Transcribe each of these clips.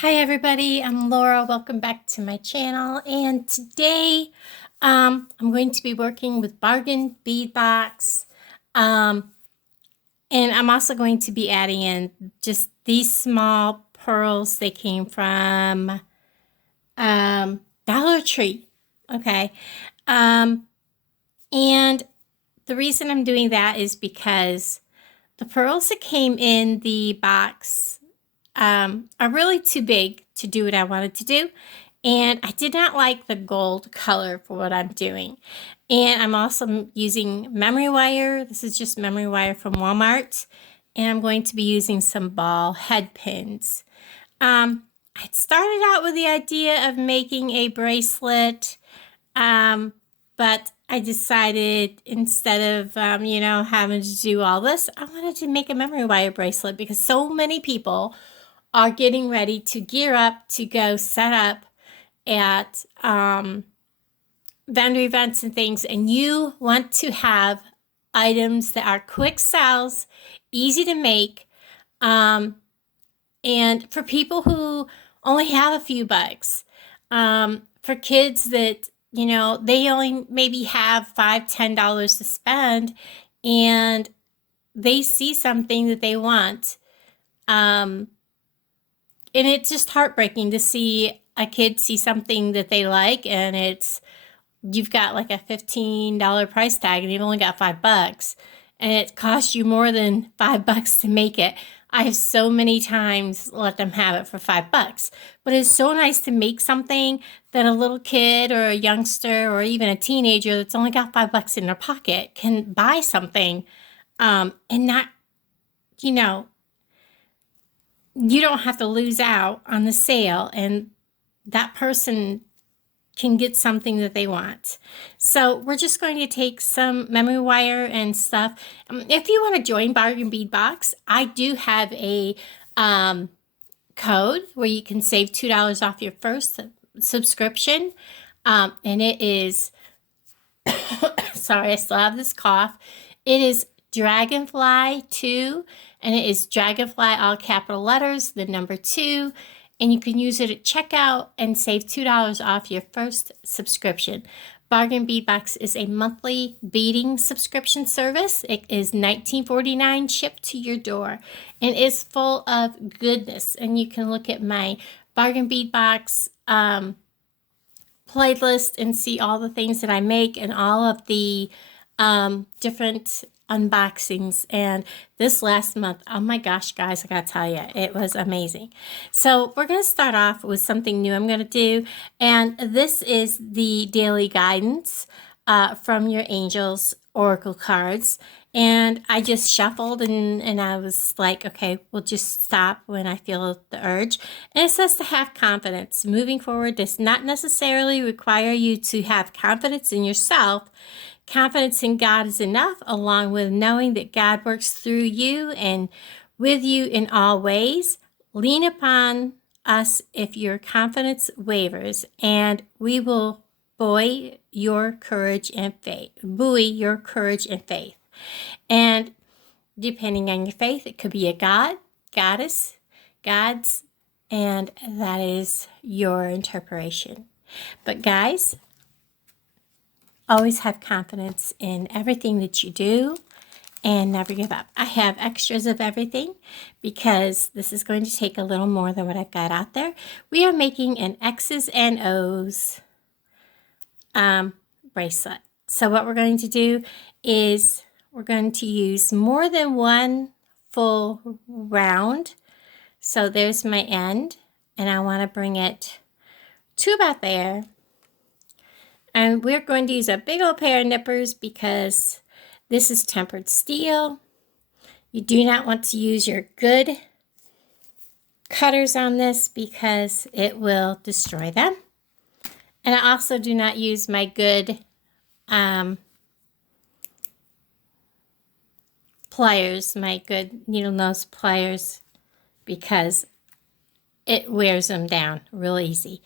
Hi everybody, I'm Laura. Welcome back to my channel. And today I'm going to be working with Bargain Bead Box. Um, and I'm also going to be adding in just these small pearls. They came from Dollar Tree. Okay. Um, and the reason I'm doing that is because the pearls that came in the box are really too big to do what I wanted to do. And I did not like the gold color for what I'm doing. And I'm also using memory wire. This is just memory wire from Walmart. And I'm going to be using some ball head pins. I started out with the idea of making a bracelet, but I decided instead of, having to do all this, I wanted to make a memory wire bracelet because so many people are getting ready to gear up to go set up at vendor events and things, and you want to have items that are quick sells, easy to make, and for people who only have a few bucks, for kids that they only maybe have $5-10 to spend, and they see something that they want. And it's just heartbreaking to see a kid see something that they like, and you've got like a $15 price tag and you've only got $5 and it costs you more than $5 to make it. I have so many times let them have it for $5, but it's so nice to make something that a little kid or a youngster or even a teenager that's only got $5 in their pocket can buy something, and not, you know, you don't have to lose out on the sale, and that person can get something that they want. So we're just going to take some memory wire and stuff. If you want to join Bargain Bead Box, I do have a code where you can save $2 off your first subscription. And it is, sorry, I still have this cough. It is Dragonfly2, and it is Dragonfly, all capital letters, the number 2, and you can use it at checkout and save $2 off your first subscription. Bargain Bead Box is a monthly beading subscription service. It is $19.49 shipped to your door and is full of goodness. And you can look at my Bargain Bead Box playlist and see all the things that I make and all of the different unboxings. And this last month, oh my gosh, guys, I gotta tell you, it was amazing. So we're gonna start off with something new I'm gonna do, and this is the daily guidance from your angels oracle cards. And I just shuffled, and I was like, okay, we'll just stop when I feel the urge. And it says to have confidence. Moving forward does not necessarily require you to have confidence in yourself. Confidence in God is enough, along with knowing that God works through you and with you in all ways. Lean upon us if your confidence wavers, and we will buoy your courage and faith. Buoy your courage and faith. And depending on your faith, it could be a god, goddess, gods, and that is your interpretation. But guys, always have confidence in everything that you do and never give up. I have extras of everything because this is going to take a little more than what I've got out there. We are making an X's and O's bracelet. So what we're going to do is we're going to use more than one full round. So there's my end, and I want to bring it to about there. And we're going to use a big old pair of nippers because this is tempered steel. You do not want to use your good cutters on this because it will destroy them. And I also do not use my good pliers, my good needle nose pliers, because it wears them down real easy.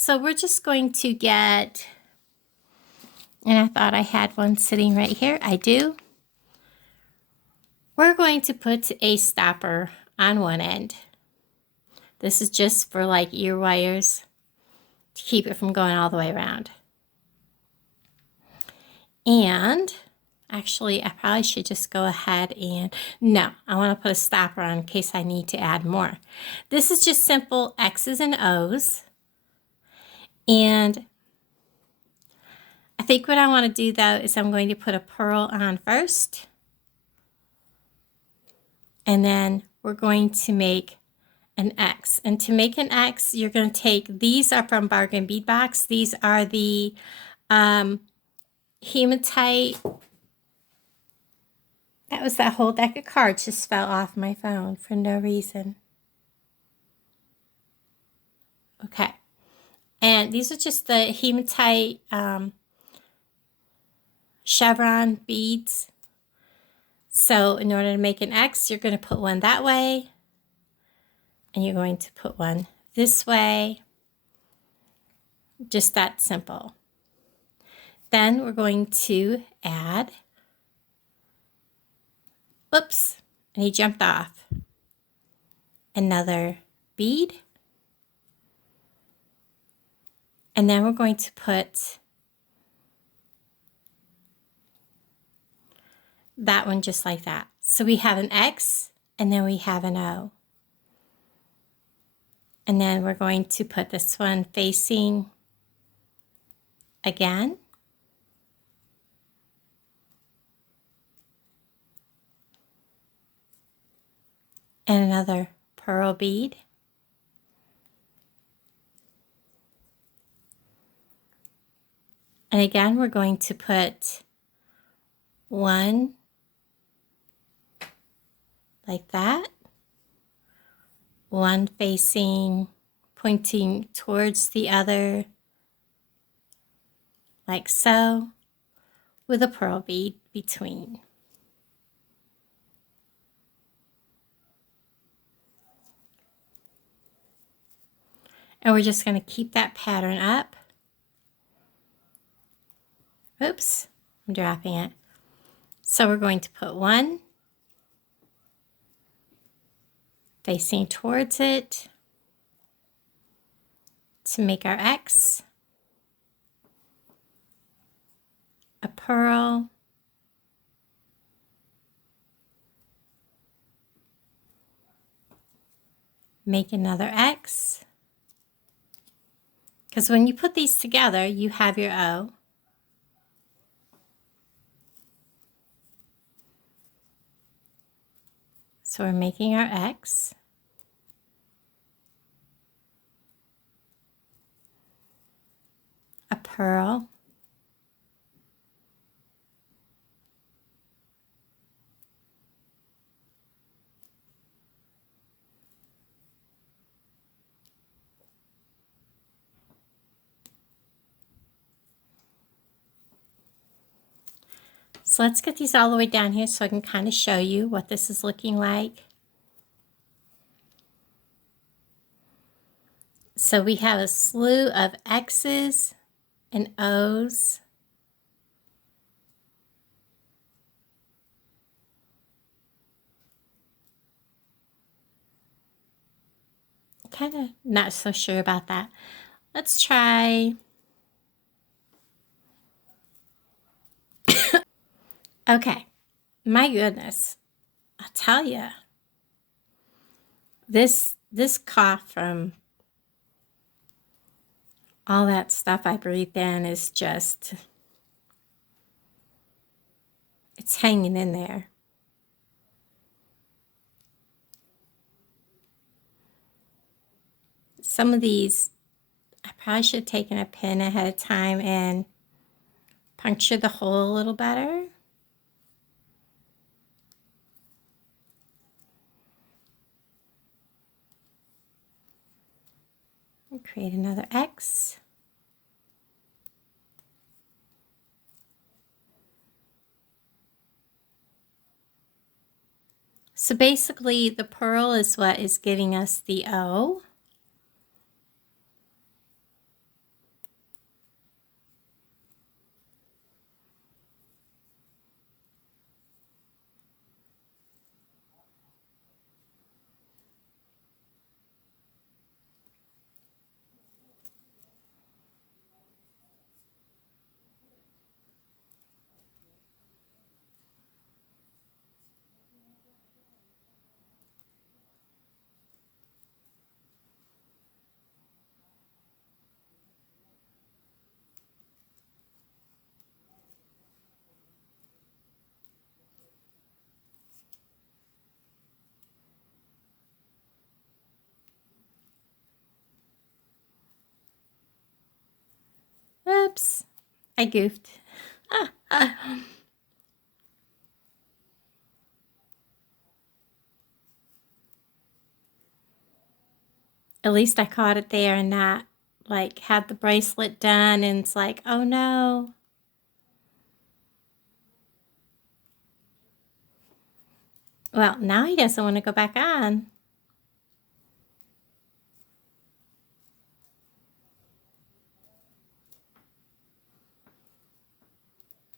So we're just going to get, and I thought I had one sitting right here. I do. We're going to put a stopper on one end. This is just for like ear wires to keep it from going all the way around. And actually, I probably should just go ahead and, no, I want to put a stopper on in case I need to add more. This is just simple X's and O's. And I think what I want to do though is I'm going to put a pearl on first. And then we're going to make an X. And to make an X, you're going to take, these are from Bargain Bead Box. These are the hematite. That was that whole deck of cards just fell off my phone for no reason. Okay. And these are just the hematite chevron beads. So in order to make an X, you're going to put one that way. And you're going to put one this way. Just that simple. Then we're going to add, oops, and he jumped off, another bead. And then we're going to put that one just like that. So we have an X and then we have an O. And then we're going to put this one facing again. And another pearl bead. And again, we're going to put one like that, one facing, pointing towards the other, like so, with a pearl bead between. And we're just going to keep that pattern up. Oops, I'm dropping it. So we're going to put one facing towards it to make our X, a pearl, make another X, because when you put these together, you have your O. So we're making our X, a pearl, so let's get these all the way down here so I can kind of show you what this is looking like. So we have a slew of X's and O's. Kind of not so sure about that. Let's try. Okay, my goodness, I'll tell you, this cough from all that stuff I breathed in is just, it's hanging in there. Some of these, I probably should have taken a pin ahead of time and punctured the hole a little better. And create another X. So basically the pearl is what is giving us the O. Whoops, I goofed. At least I caught it there and not like had the bracelet done and it's like, oh no. Well, now he doesn't want to go back on.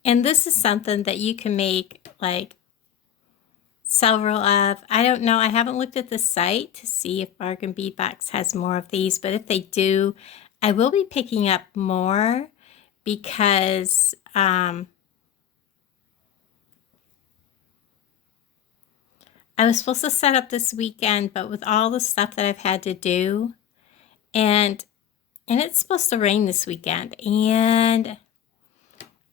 And this is something that you can make like several of. I don't know. I haven't looked at the site to see if Bargain Bead Box has more of these, but if they do, I will be picking up more because I was supposed to set up this weekend, but with all the stuff that I've had to do, and it's supposed to rain this weekend, and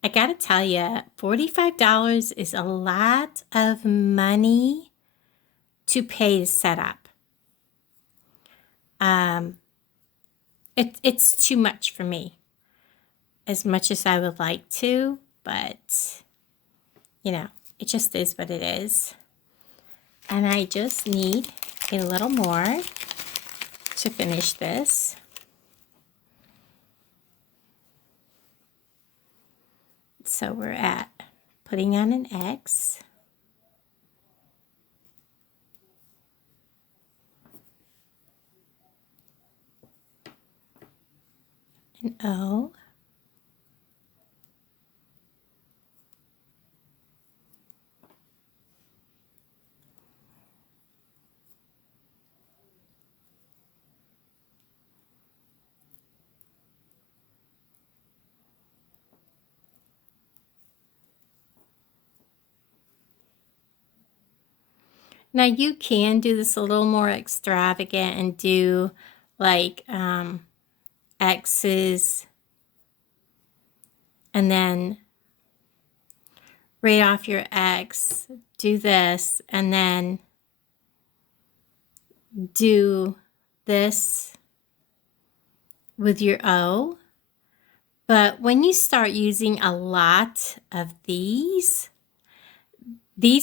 I gotta tell you, $45 is a lot of money to pay to set up. It's too much for me, as much as I would like to, but you know, it just is what it is. And I just need a little more to finish this. So we're at putting on an X. An O. Now you can do this a little more extravagant and do like X's and then right off your X, do this and then do this with your O. But when you start using a lot of these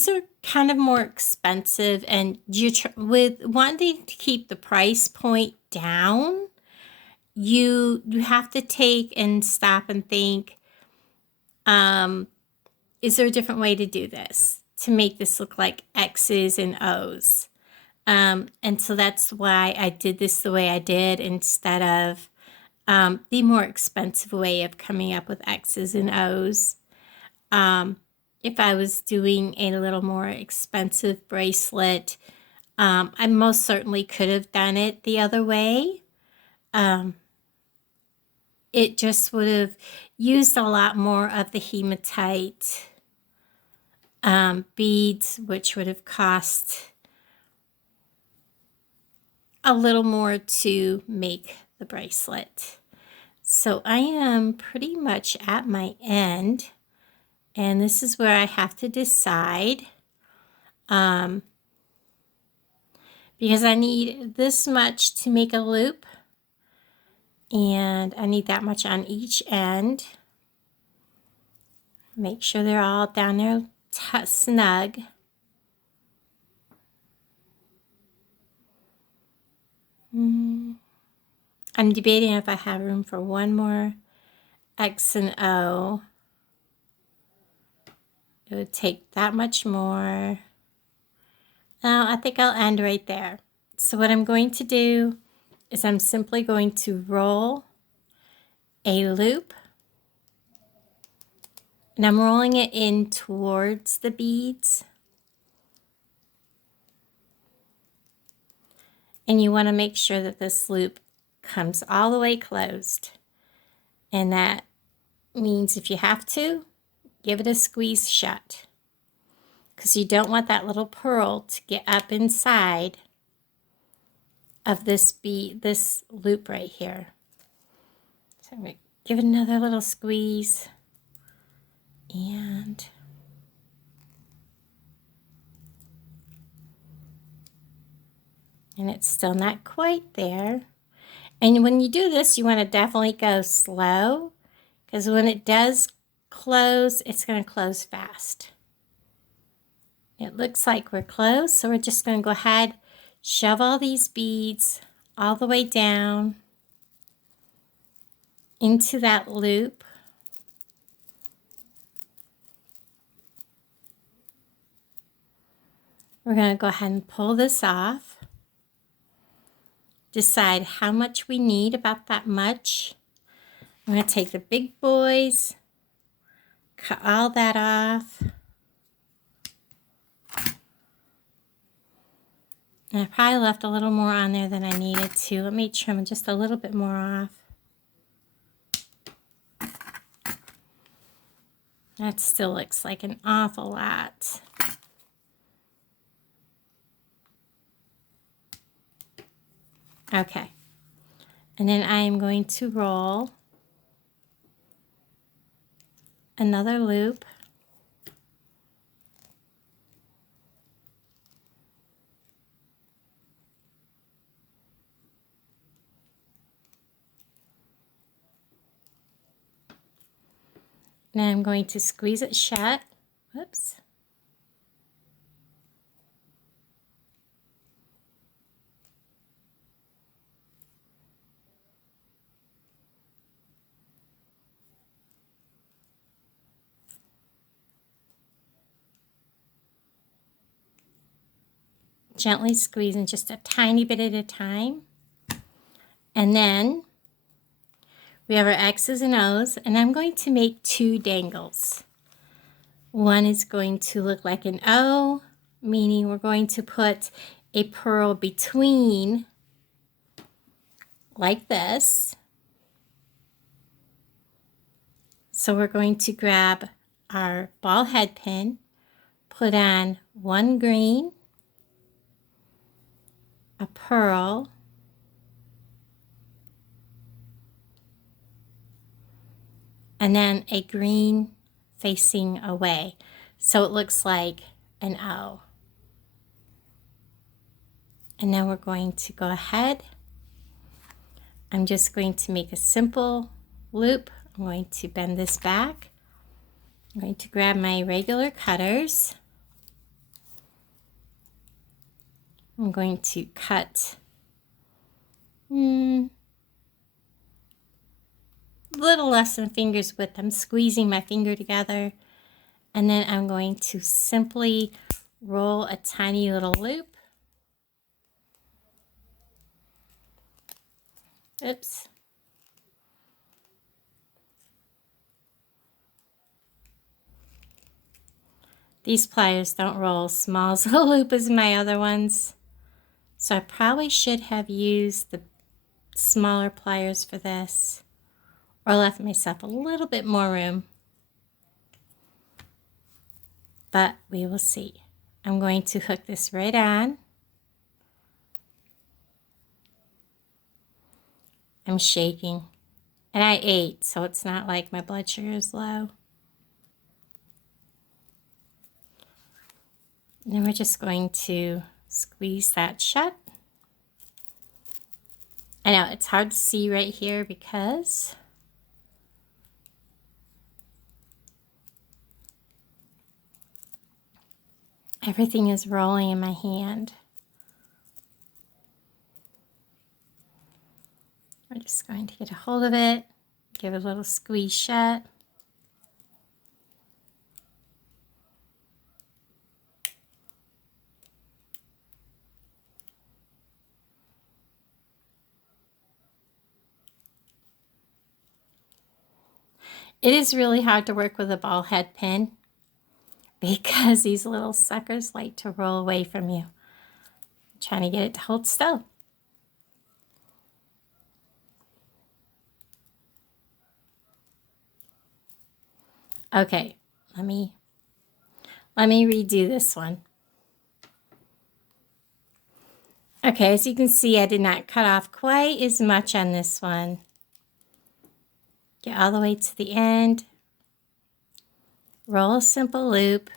are kind of more expensive, and with wanting to keep the price point down, you have to take and stop and think, is there a different way to do this to make this look like X's and O's? And so that's why I did this the way I did instead of the more expensive way of coming up with X's and O's. If I was doing a little more expensive bracelet, I most certainly could have done it the other way. It just would have used a lot more of the hematite beads, which would have cost a little more to make the bracelet. So I am pretty much at my end. And this is where I have to decide, because I need this much to make a loop, and I need that much on each end. Make sure they're all down there snug. I'm debating if I have room for one more X and O. It would take that much more. Now I think I'll end right there. So what I'm going to do is I'm simply going to roll a loop, and I'm rolling it in towards the beads. And you want to make sure that this loop comes all the way closed. And that means if you have to, give it a squeeze shut, because you don't want that little pearl to get up inside of this loop right here. So I'm going to give it another little squeeze, and it's still not quite there. And when you do this, you want to definitely go slow, because when it does close, it's going to close fast. It looks like we're close, so we're just going to go ahead, shove all these beads all the way down into that loop. We're going to go ahead and pull this off. Decide how much we need, about that much. I'm going to take the big boys, cut all that off. And I probably left a little more on there than I needed to. Let me trim just a little bit more off. That still looks like an awful lot. Okay. And then I am going to roll another loop. Now I'm going to squeeze it shut. Whoops. Gently squeezing just a tiny bit at a time. And then we have our X's and O's, and I'm going to make 2 dangles. One is going to look like an O, meaning we're going to put a pearl between, like this. So we're going to grab our ball head pin, put on 1 green, a pearl, and then a green facing away. So it looks like an O. And then we're going to go ahead. I'm just going to make a simple loop. I'm going to bend this back. I'm going to grab my regular cutters. I'm going to cut little less than finger's width. I'm squeezing my finger together, and then I'm going to simply roll a tiny little loop. Oops. These pliers don't roll as small as a loop as my other ones, so I probably should have used the smaller pliers for this, or left myself a little bit more room. But we will see. I'm going to hook this right on. I'm shaking. And I ate, so it's not like my blood sugar is low. And then we're just going to squeeze that shut. I know it's hard to see right here because everything is rolling in my hand. We're just going to get a hold of it, give it a little squeeze shut. It is really hard to work with a ball head pin because these little suckers like to roll away from you. I'm trying to get it to hold still. Okay, let me redo this one. Okay, as you can see, I did not cut off quite as much on this one. Get all the way to the end. Roll a simple loop.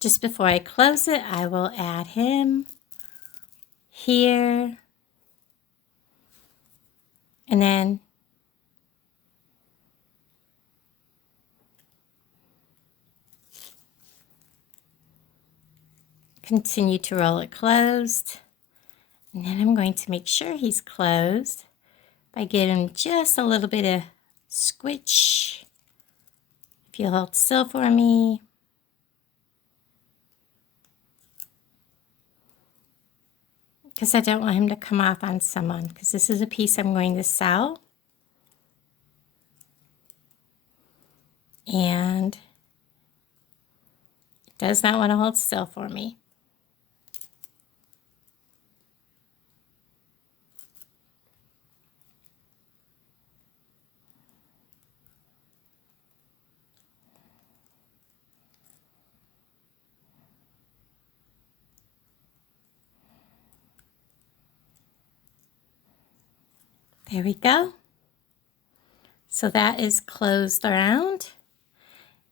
Just before I close it, I will add him here. And then continue to roll it closed. And then I'm going to make sure he's closed by giving just a little bit of squish. If you'll hold still for me. Because I don't want him to come off on someone, because this is a piece I'm going to sell. And it does not want to hold still for me. There we go. So that is closed around.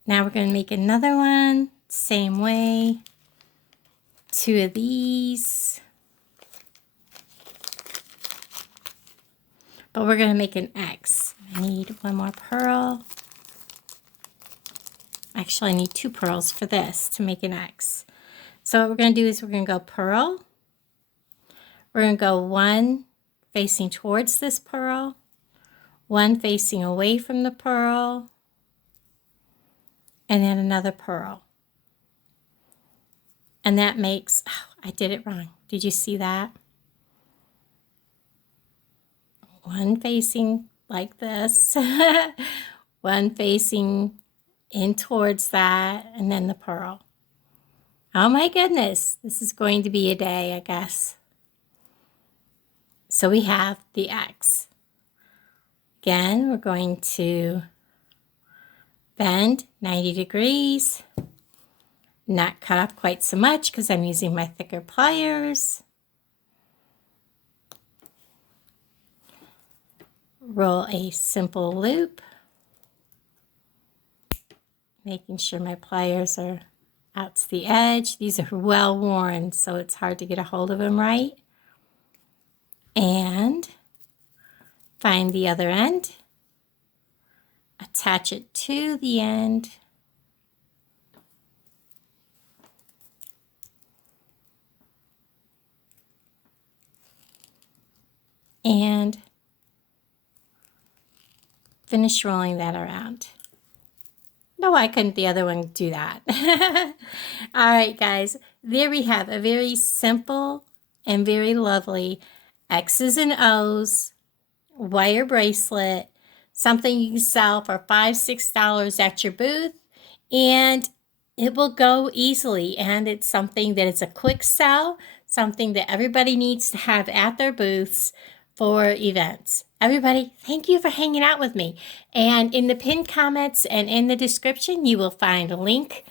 Now we're going to make another one, same way. 2 of these. But we're going to make an X. I need one more pearl. Actually, I need 2 pearls for this to make an X. So what we're going to do is we're going to go pearl. We're going to go one facing towards this pearl, one facing away from the pearl, and then another pearl. And that makes, oh, I did it wrong. Did you see that? One facing like this, one facing in towards that, and then the pearl. Oh my goodness, this is going to be a day, I guess. So we have the X. Again, we're going to bend 90 degrees, not cut off quite so much because I'm using my thicker pliers. Roll a simple loop, making sure my pliers are out to the edge. These are well worn, so it's hard to get a hold of them right. And find the other end, attach it to the end, and finish rolling that around. No, why couldn't the other one do that? All right, guys, there we have a very simple and very lovely X's and O's wire bracelet, something you can sell for $5, $6 at your booth, and it will go easily. And it's something that is a quick sell, something that everybody needs to have at their booths for events. Everybody, thank you for hanging out with me. And in the pinned comments and in the description, you will find a link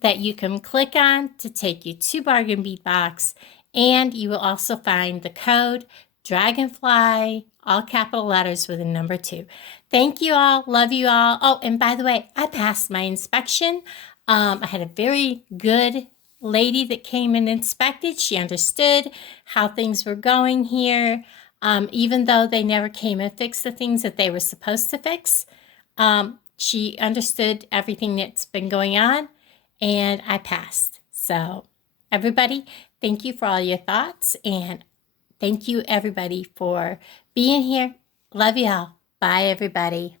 that you can click on to take you to Bargain Bead Box. And you will also find the code Dragonfly, all capital letters with a number 2. Thank you all. Love you all. Oh, and by the way, I passed my inspection. I had a very good lady that came and inspected. She understood how things were going here. Even though they never came and fixed the things that they were supposed to fix, she understood everything that's been going on, and I passed. So everybody, thank you for all your thoughts, and thank you everybody for being here. Love you all. Bye, everybody.